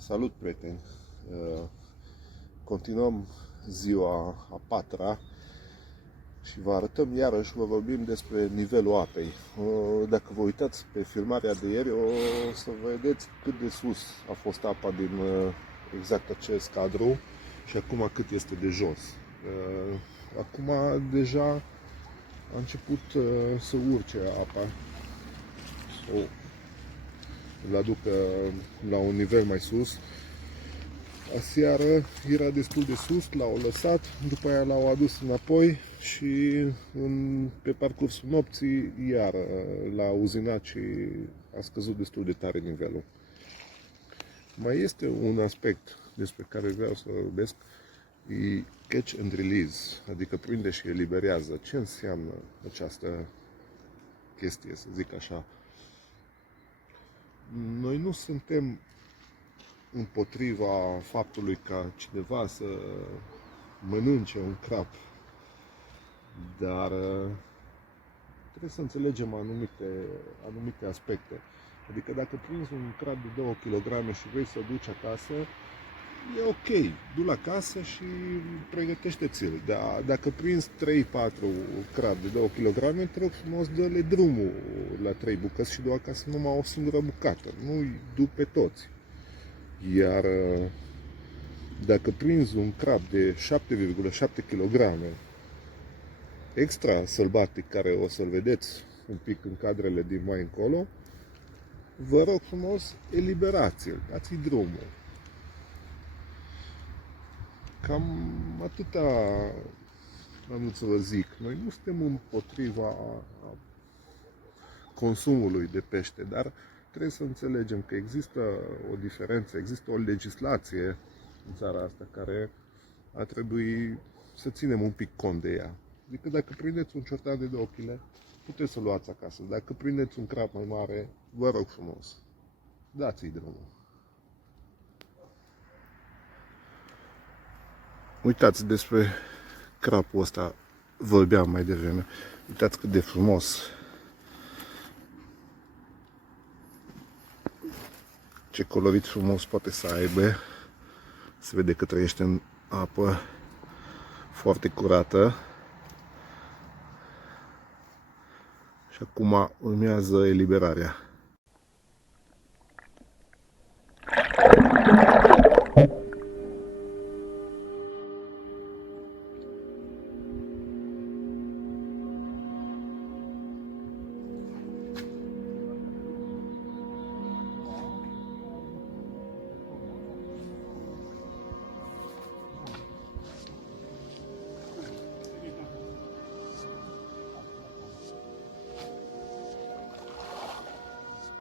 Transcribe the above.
Salut, prieteni! Continuăm ziua a patra și vă arătăm iarăși, vă vorbim despre nivelul apei. Dacă vă uitați pe filmarea de ieri, o să vedeți cât de sus a fost apa din exact acest cadru și acum cât este de jos. Acum deja a început să urce apa, să îl aducă la un nivel mai sus. Aseară era destul de sus, l-au lăsat, după aia l-au adus înapoi și pe parcursul nopții iar l-a uzinat și a scăzut destul de tare nivelul. Mai este un aspect despre care vreau să vorbesc, e catch and release, adică prinde și eliberează. Ce înseamnă această chestie, să zic așa? Noi nu suntem împotriva faptului ca cineva să mănânce un crab, dar trebuie să înțelegem anumite aspecte. Adică dacă prinzi un crab de 2 kg și vrei să-l duci acasă, e ok, du-l acasă și pregătește-ți-l. Dar dacă prinzi 3-4 crab de 2 kg, te rog frumos, dă-le drumul la 3 bucăți și du acasă numai o singură bucată. Nu-i du pe toți. Iar dacă prinzi un crab de 7,7 kg extra sălbatic, care o să-l vedeți un pic în cadrele din mai încolo, vă rog frumos, eliberați-l, dați-i drumul. Cam atâta am să vă zic. Noi nu suntem împotriva consumului de pește, dar trebuie să înțelegem că există o diferență, există o legislație în țara asta care ar trebui să ținem un pic cont de ea. Adică dacă prindeți un ciortan de 2 kg, puteți să-l luați acasă. Dacă prindeți un crab mai mare, vă rog frumos, dați-i drumul. Uitați, despre crabul ăsta vorbeam mai devreme. Uitați cât de frumos. Ce colorit frumos poate să aibă. Se vede că trăiește în apă foarte curată. Și acum urmează eliberarea.